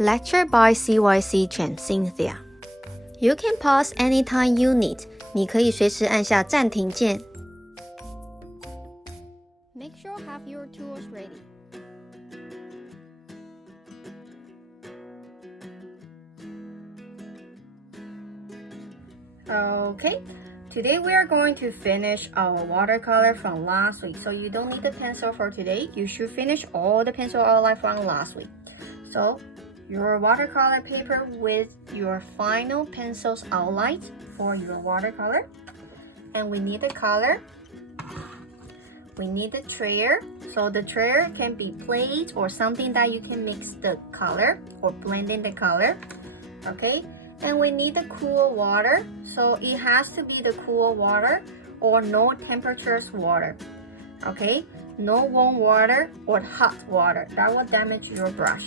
Lecture by CYC Chen Cynthia. You can pause anytime you need. 你可以随时按下暂停键。Make sure have your tools ready. Okay, today we are going to finish our watercolor from last week. So you don't need the pencil for today. You should finish all the pencil outline from last week. So your watercolor paper with your final pencils outline for your watercolor. And we need the color. We need the trayer. So the trayer can be plate or something that you can mix the color or blend in the color. Okay. And we need the cool water, so it has to be the cool water or no temperatures water. Okay, no warm water or hot water, that will damage your brush.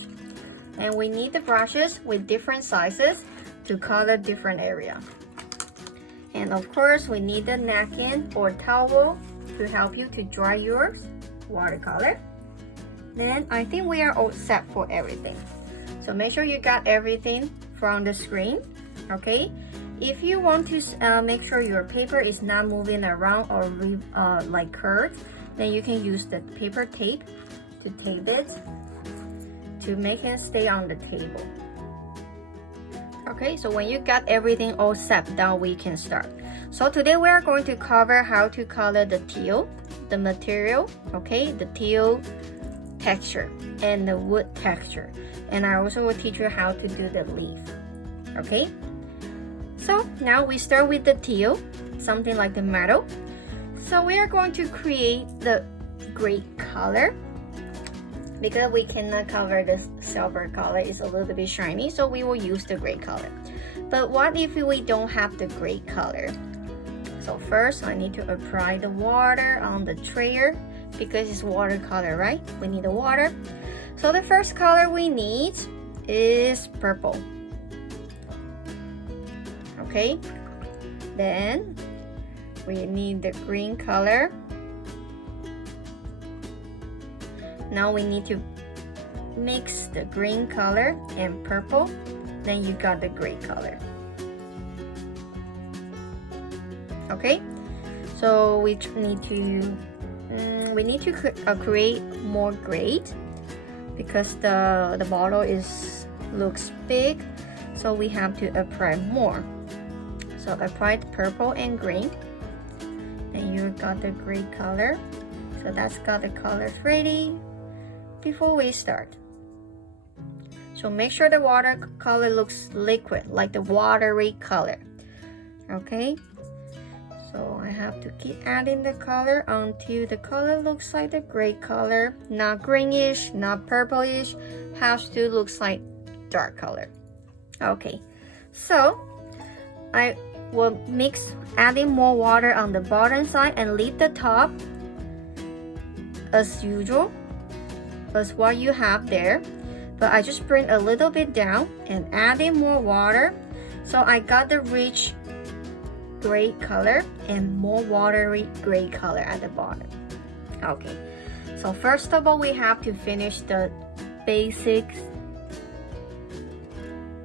And we need the brushes with different sizes to color different area. And of course we need the napkin or towel to help you to dry your watercolor. Then I think we are all set for everything, so make sure you got everything from the screen. Okay, if you want to make sure your paper is not moving around or like curved, then you can use the paper tape to tape it to make it stay on the table. Okay, so when you got everything all set, now we can start. So today we are going to cover how to color the teal, the material, okay, the teal texture and the wood texture. And I also will teach you how to do the leaf. Okay, so now we start with the teal, something like the metal. So we are going to create the gray color because we cannot cover the silver color, it's a little bit shiny, so we will use the gray color. But what if we don't have the gray color? So first I need to apply the water on the trayer because it's watercolor, right? We need the water. So the first color we need is purple. Okay, then we need the green color. Now we need to mix the green color and purple, then you got the gray color. Okay, so we need to create more gray because the bottle looks big, so we have to apply more. So apply the purple and green, and you got the gray color. So that's got the colors ready before we start. So make sure the watercolor looks liquid, like the watery color. Okay, so I have to keep adding the color until the color looks like the gray color, not greenish, not purplish, has to looks like dark color. Okay, so I will mix adding more water on the bottom side and leave the top as usual as what you have there, but I just bring a little bit down and adding more water, so I got the rich gray color and more watery gray color at the bottom. Okay, so first of all we have to finish the basic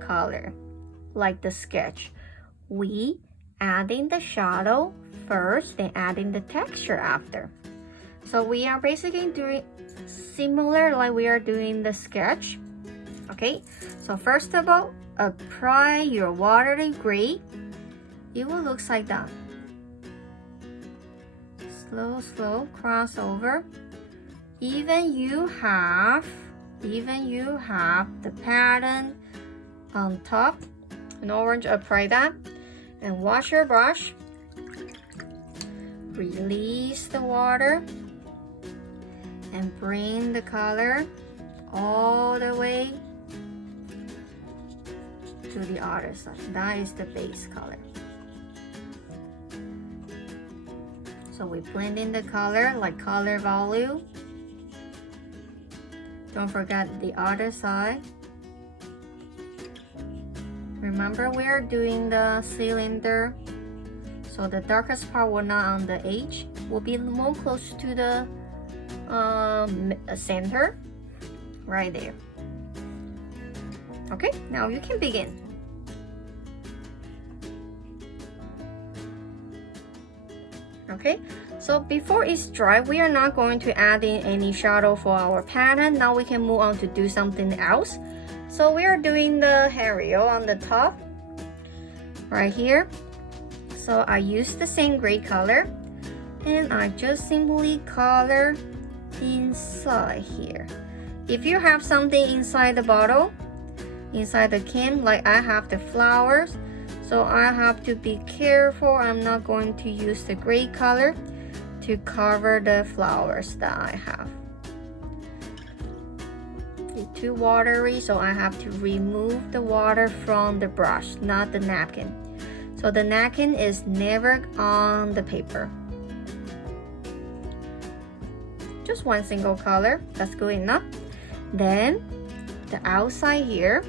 color like the sketch. We adding the shadow first, then adding the texture after. So we are basically doing similar like we are doing the sketch. Okay, so first of all, apply your watery gray. It will look like that. Slow cross over. Even you have the pattern on top. An orange, apply that. And wash your brush, release the water, and bring the color all the way to the other side. That is the base color. So we blend in the color like color value. Don't forget the other side. Remember we are doing the cylinder, so the darkest part will not on the edge, will be more close to the center right there. Okay, now you can begin. Okay, so before it's dry, we are not going to add in any shadow for our pattern. Now we can move on to do something else. So we are doing the Ariel on the top right here. So I use the same gray color and I just simply color inside here. If you have something inside the bottle, inside the can, like I have the flowers, so I have to be careful. I'm not going to use the gray color to cover the flowers that I have. It's too watery, so I have to remove the water from the brush, not the napkin. So the napkin is never on the paper. Just one single color, that's good enough. Then the outside here,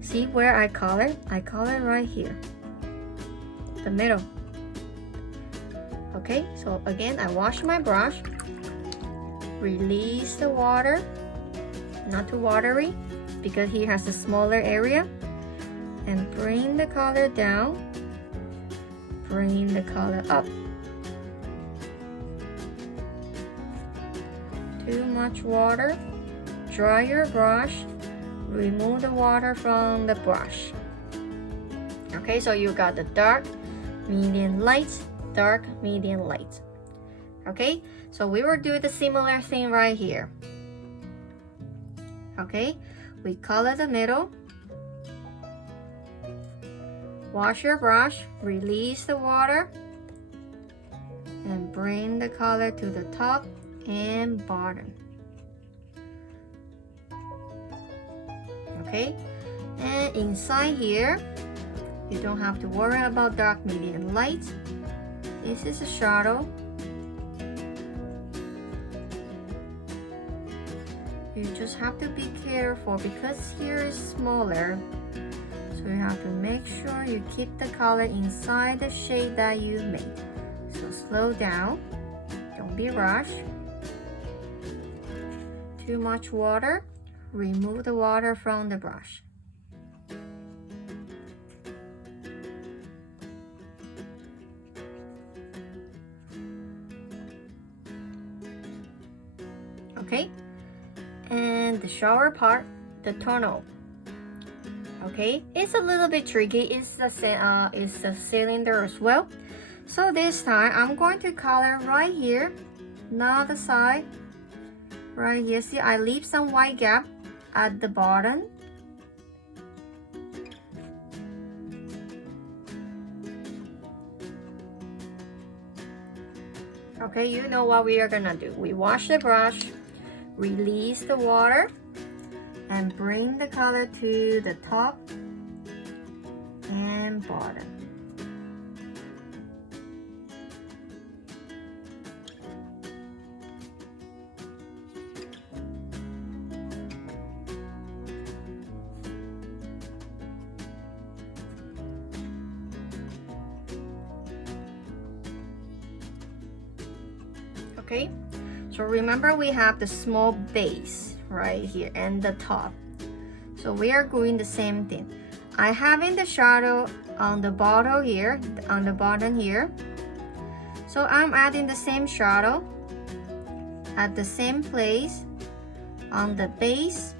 see where I color? I color right here, the middle. Okay, so again, I wash my brush, release the water, not too watery because he has a smaller area, and bring the color down, bring the color up. Too much water, dry your brush, remove the water from the brush. Okay, so you got the dark, medium, light, dark, medium, light. Okay, so we will do the similar thing right here. Okay, we color the middle, wash your brush, release the water, and bring the color to the top and bottom. Okay, and inside here, you don't have to worry about dark, medium, light. This is a shadow. You just have to be careful because here is smaller, so you have to make sure you keep the color inside the shade that you made. So slow down, don't be rushed. Too much water, remove the water from the brush. Okay, and the shower part, the tunnel. Okay, it's a little bit tricky. It's the cylinder as well. So this time I'm going to color right here, not the side. Right here, see, I leave some white gap at the bottom. Okay, you know what we are gonna do. We wash the brush, release the water, and bring the color to the top and bottom. Okay, so remember we have the small base right here and the top. So we are doing the same thing. I having the shadow on the bottom here, So I'm adding the same shadow at the same place on the base.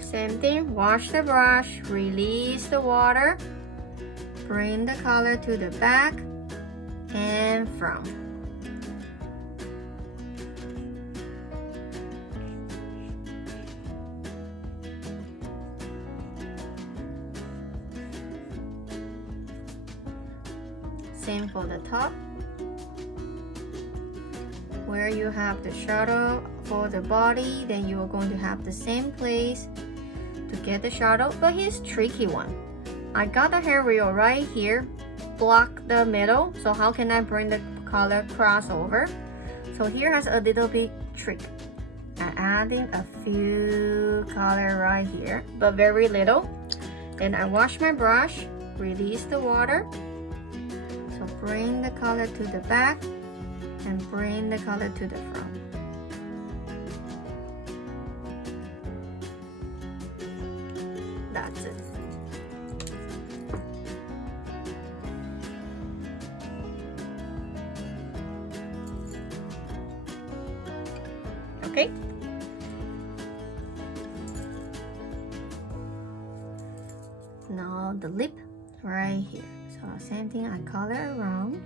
Same thing, wash the brush, release the water, bring the color to the back and front. Same for the top. Where you have the shadow for the body, then you are going to have the same place to get the shadow, but here's tricky one. I got the hair wheel right here, block the middle, so how can I bring the color crossover? So here has a little bit trick. I'm adding a few color right here, but very little. Then I wash my brush, release the water. So bring the color to the back and bring the color to the front. Okay. Now the lip right here. So same thing, I color around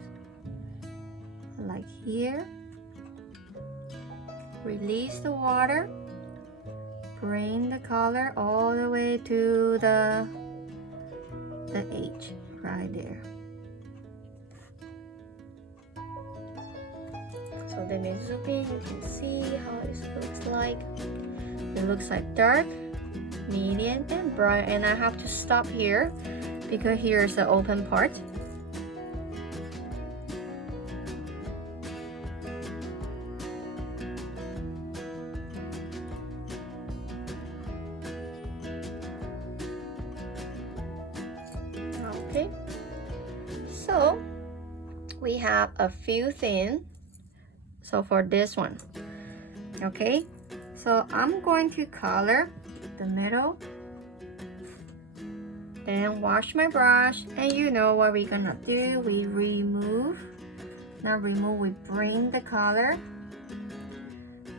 like here. Release the water. Bring the color all the way to the edge right there. So let me zoom in, you can see how it looks like. It looks like dark, medium, and bright. And I have to stop here because here's the open part. Okay, so we have a few things. So for this one, okay, so I'm going to color the middle, then wash my brush, and you know what we're gonna do, we remove, not remove, we bring the color.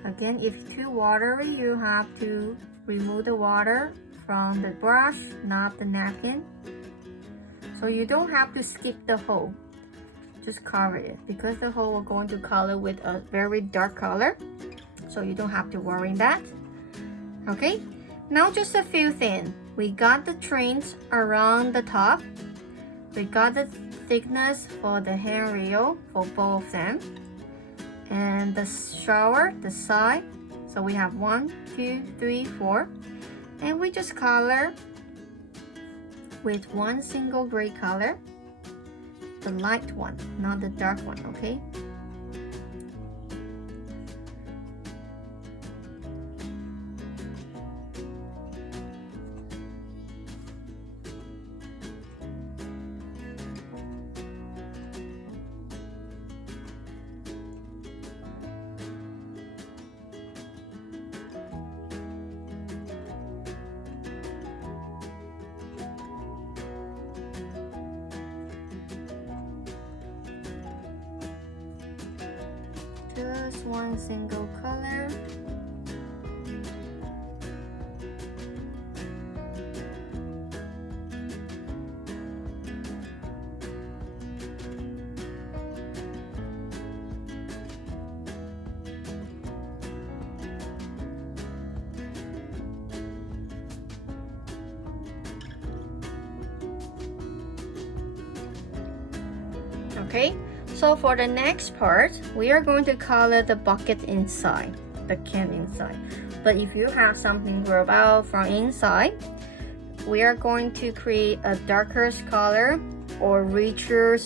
Again, if it's too watery, you have to remove the water from the brush, not the napkin. So you don't have to skip the hole. Just cover it because the hole we're going to color with a very dark color, so you don't have to worry that. Okay, now just a few things. We got the trims around the top, we got the thickness for the handrail for both of them, and the shower, the side. So we have 1, 2, 3, 4, and we just color with one single gray color. The light one, not the dark one, okay? Just one single color. Okay, so for the next part, we are going to color the bucket inside, the can inside. But if you have something rub out from inside, we are going to create a darker color or richer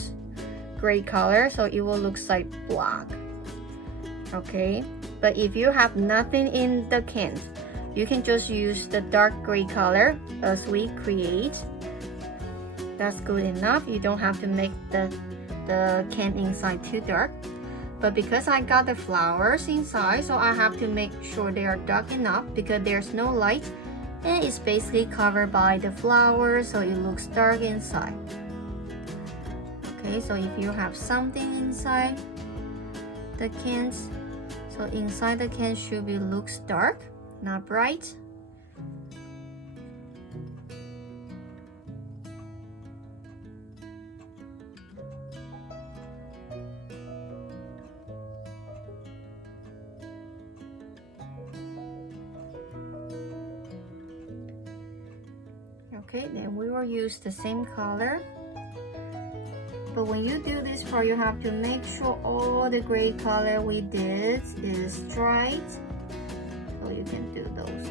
gray color, so it will look like black. Okay, but if you have nothing in the can, you can just use the dark gray color as we create. That's good enough. You don't have to make the can inside too dark. But because I got the flowers inside, so I have to make sure they are dark enough because there's no light and it's basically covered by the flowers, so it looks dark inside. Okay, so if you have something inside the cans, so inside the can should be looks dark, not bright. Okay, then we will use the same color. But when you do this part, you have to make sure all the gray color we did is dried, so you can do those.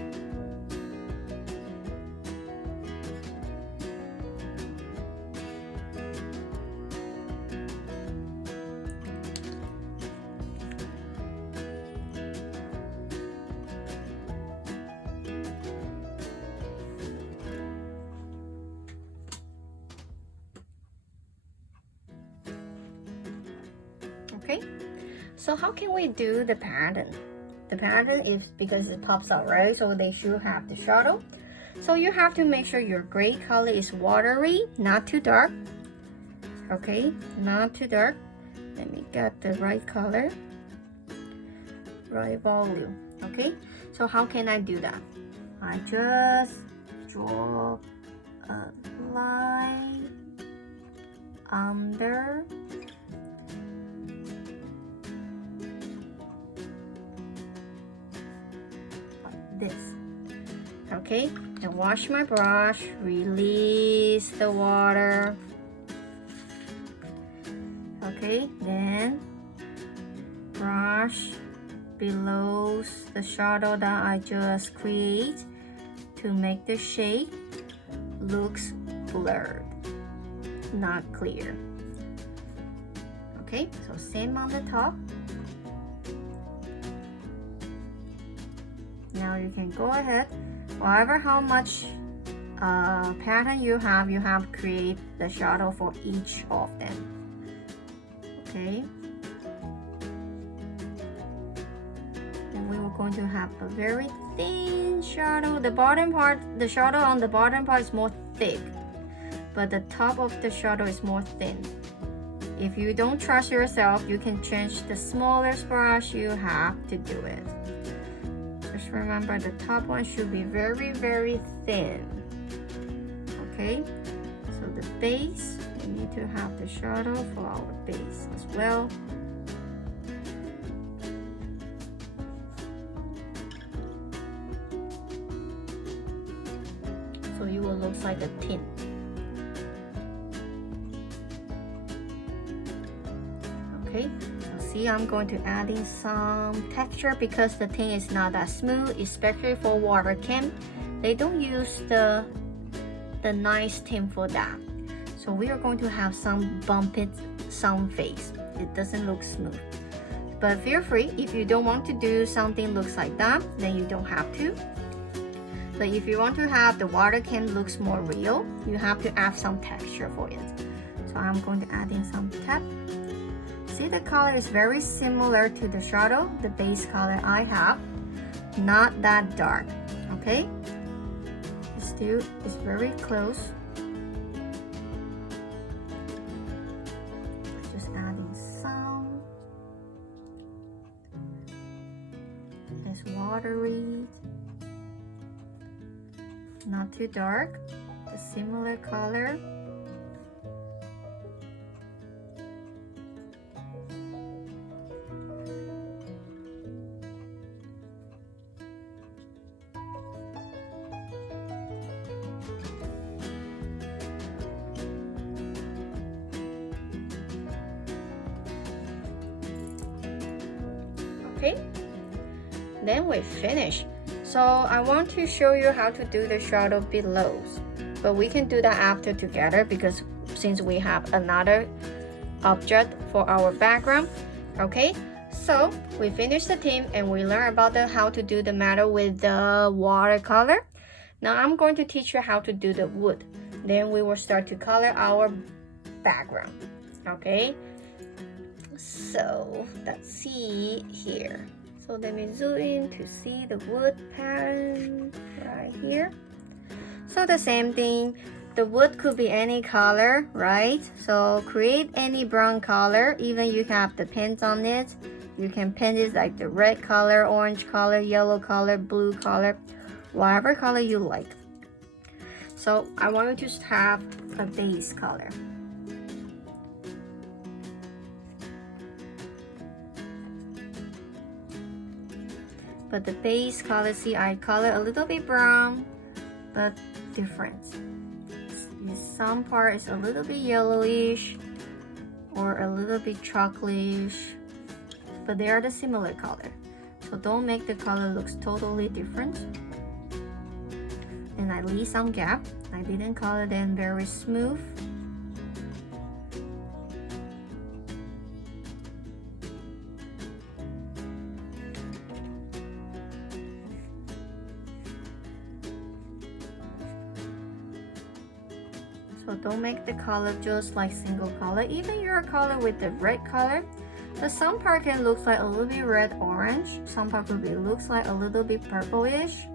Okay, so how can we do the pattern? The pattern is because it pops out, right? So they should have the shadow. So you have to make sure your gray color is watery, not too dark. Okay, not too dark. Let me get the right color. right volume. Okay, so how can I do that? I just draw a line under like this. Okay, and wash my brush, release the water. Okay, then brush below the shadow that I just create to make the shape looks blurred, not clear. Okay, so same on the top. Now you can go ahead, however how much pattern you have to create the shadow for each of them. Okay, and we were going to have a very thin shadow. The bottom part, the shadow on the bottom part is more thick, but the top of the shadow is more thin. If you don't trust yourself, you can change the smallest brush you have to do it. Just remember the top one should be very, very thin. Okay, so the base, we need to have the shadow for our base as well. So it will look like a tin. Okay, so see, I'm going to add in some texture because the tin is not that smooth, especially for water can. They don't use the nice tin for that. So we are going to have some bumpy sound face. It doesn't look smooth. But feel free, if you don't want to do something looks like that, then you don't have to. But if you want to have the water can looks more real, you have to add some texture for it. So I'm going to add in some tap. See, the color is very similar to the shadow, the base color I have. Not that dark, okay? Still, it's very close. Just adding some. It's watery. Not too dark. The similar color. Okay, then we finish. So I want to show you how to do the shadow below, but we can do that after together because since we have another object for our background. Okay, so we finished the theme and we learned about how to do the matter with the watercolor. Now I'm going to teach you how to do the wood. Then we will start to color our background. Okay, so let's see here. So let me zoom in to see the wood pattern right here. So the same thing, the wood could be any color, right? So create any brown color, even you have the paint on it. You can paint it like the red color, orange color, yellow color, blue color, whatever color you like. So I want you to have a base color. But the base color, see, I color a little bit brown, but different. Some part is a little bit yellowish or a little bit chocolate-ish, but they are the similar color. So don't make the color looks totally different. And I leave some gap. I didn't color them very smooth. So don't make the color just like single color. Even your color with the red color, but some part can look like a little bit red orange. Some part could be looks like a little bit purplish.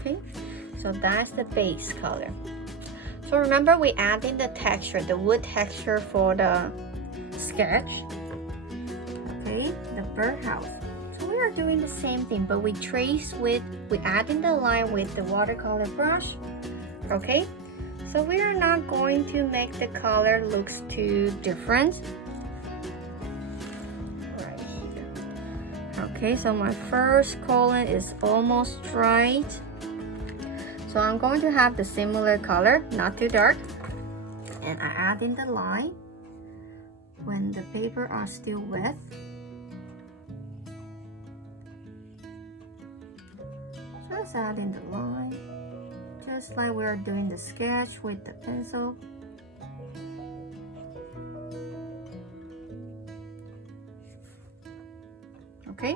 Okay, so that's the base color. So remember, we added the texture, the wood texture for the sketch. Okay, the birdhouse. So we are doing the same thing, but we add in the line with the watercolor brush. Okay, so we are not going to make the color looks too different. Right here. Okay, so my first column is almost dried. So I'm going to have the similar color, not too dark. And I add in the line when the paper are still wet. Just add in the line, just like we are doing the sketch with the pencil. Okay,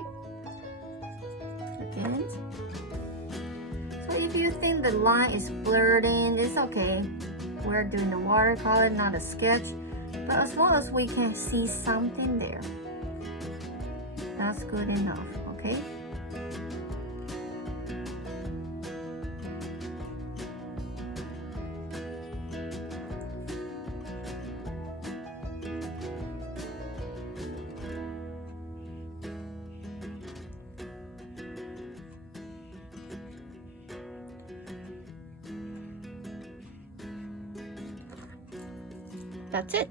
again. So if you think the line is blurred in, it's okay. We're doing the watercolor, not a sketch. But as long as we can see something there, that's good enough, okay? That's it.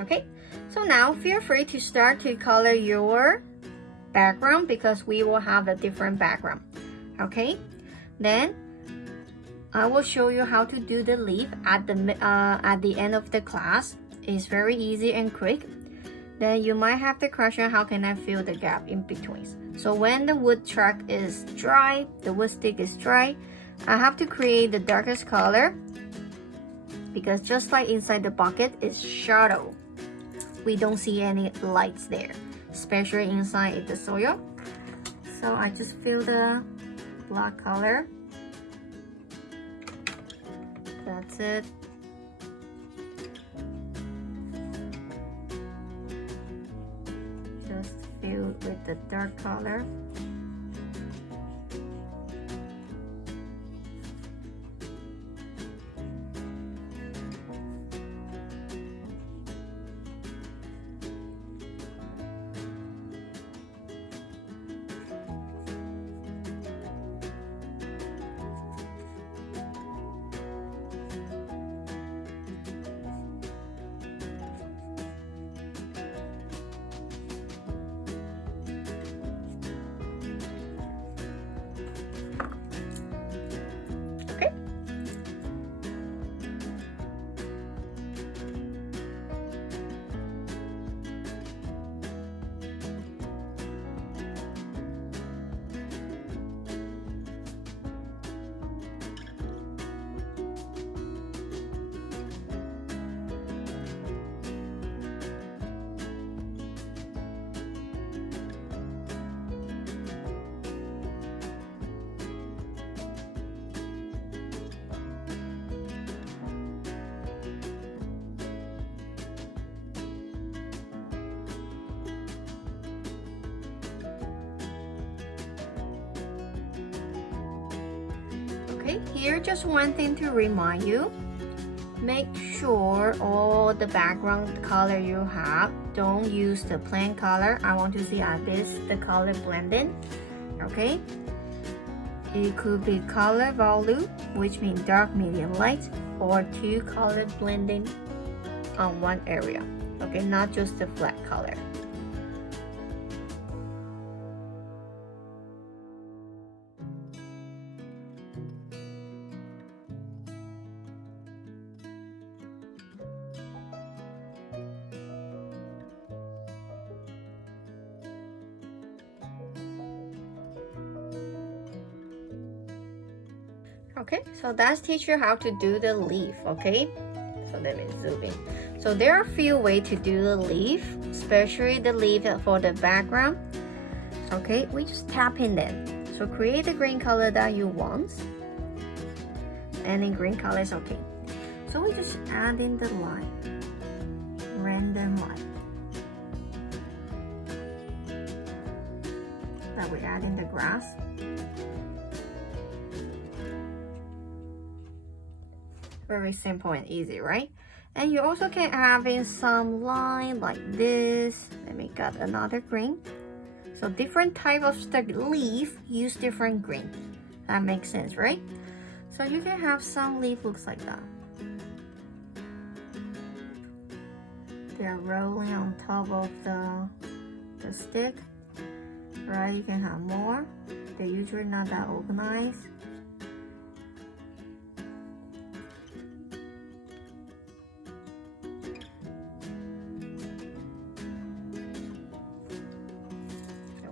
Okay, so now feel free to start to color your background because we will have a different background. Okay, then I will show you how to do the leaf at the end of the class. It's very easy and quick. Then you might have the question, how can I fill the gap in between? So when the wood track is dry, the wood stick is dry, I have to create the darkest color because just like inside the bucket is shadow. We don't see any lights there, especially inside the soil. So I just fill the black color. That's it. Just fill with the dark color. Okay, here just one thing to remind you. Make sure all the background color you have, don't use the plain color. I want to see at this the color blending. Okay, it could be color volume, which means dark, medium, light, or two color blending on one area. Okay, not just the flat color. Okay, so that's teach you how to do the leaf. Okay, so let me zoom in. So there are a few ways to do the leaf, especially the leaf for the background. Okay, we just tap in then. So create the green color that you want. Any green color is okay. So we just add in the line, random line. That we add in the grass. Very simple and easy, right? And you also can have in some line like this. Let me get another green. So different type of the leaf use different green. That makes sense, right? So you can have some leaf looks like that. They're rolling on top of the stick, right? You can have more. They're usually not that organized.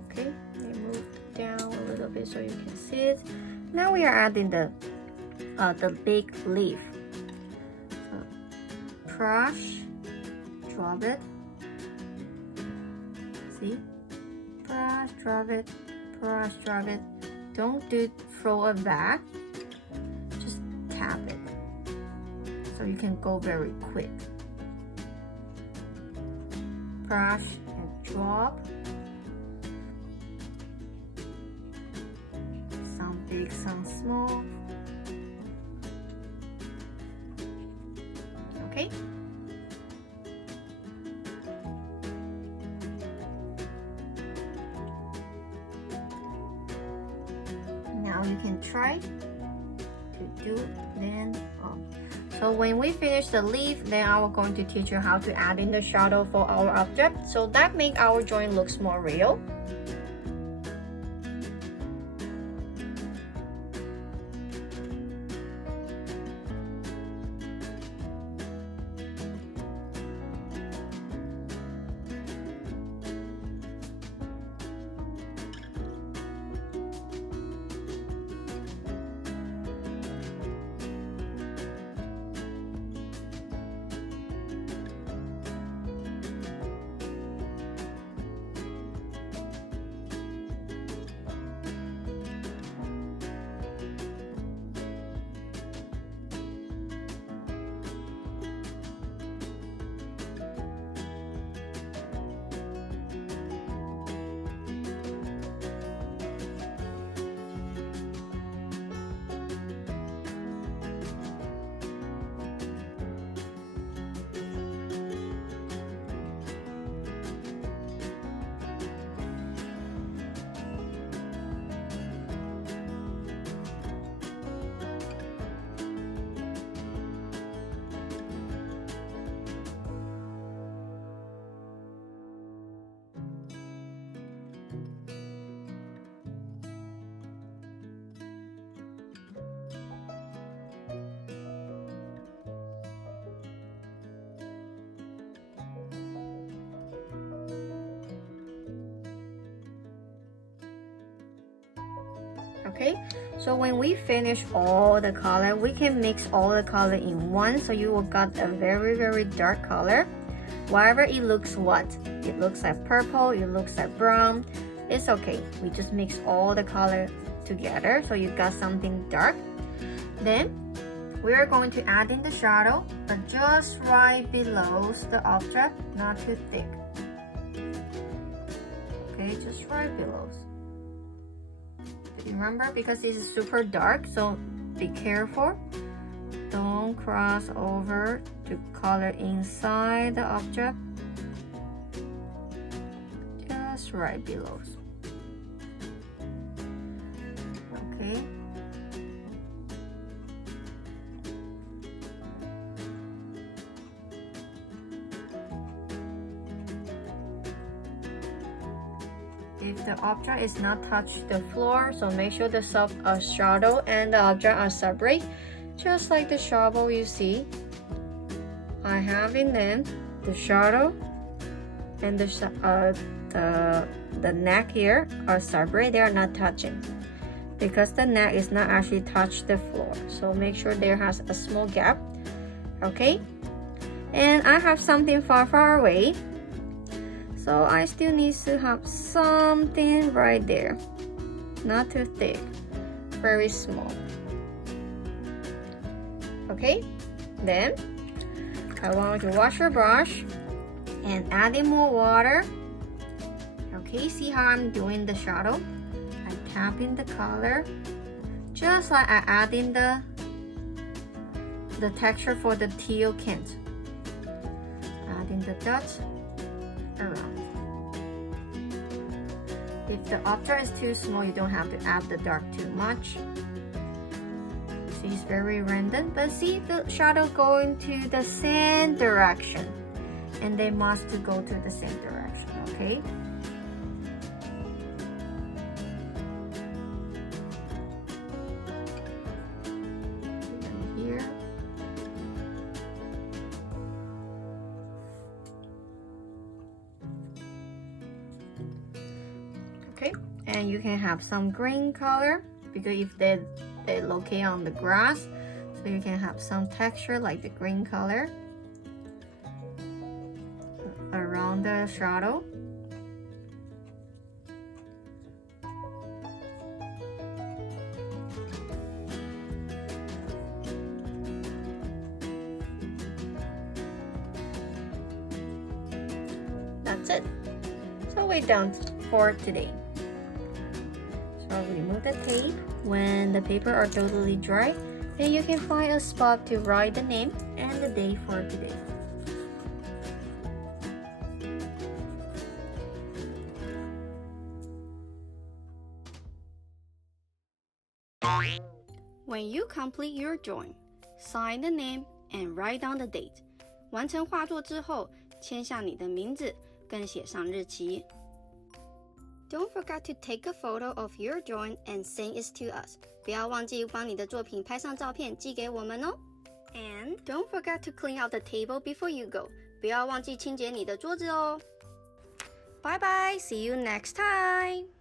Okay, they move down a little bit so you can see it. Now we are adding the big leaf. So brush, drop it. See? Brush, drop it, brush, drop it. Don't throw it back. Just tap it. So you can go very quick. Brush and drop. Some big, some small. Okay? Now you can try to do then. So when we finish the leaf, then I'm going to teach you how to add in the shadow for our object, so that make our drawing looks more real. Okay, so when we finish all the color, we can mix all the color in one, so you will get a very dark color. Wherever it looks what, it looks like purple, it looks like brown, it's okay. We just mix all the color together so you got something dark. Then we are going to add in the shadow, but just right below the object, not too thick. Okay, just right below. Remember, because this is super dark, so be careful. Don't cross over to color inside the object. Just right below. Okay. If the object is not touch the floor, so make sure the shadow and the object are separate, just like the shovel you see. I have in them the shadow and the neck here are separate. They are not touching because the neck is not actually touch the floor. So make sure there has a small gap. Okay, and I have something far away. So I still need to have something right there. Not too thick, very small. Okay, then I want to wash your brush and add in more water. Okay, see how I'm doing the shadow? I tap in the color, just like I add in the the texture for the teal tint. Adding the dots around. If the object is too small, you don't have to add the dark too much. See, it's very random, but see the shadow going to the same direction, and they must go to the same direction, okay? And here. Okay, and you can have some green color because if they locate on the grass, so you can have some texture like the green color around the shadow. That's it. So we're done for today. So remove the tape. When the paper are totally dry, then you can find a spot to write the name and the day for today. When you complete your drawing, sign the name and write down the date. 完成画作之后，签下你的名字，更写上日期。Don't forget to take a photo of your drawing and send it to us. 不要忘记帮你的作品拍上照片寄给我们哦。And don't forget to clean out the table before you go. 不要忘记清洁你的桌子哦。Bye bye, see you next time.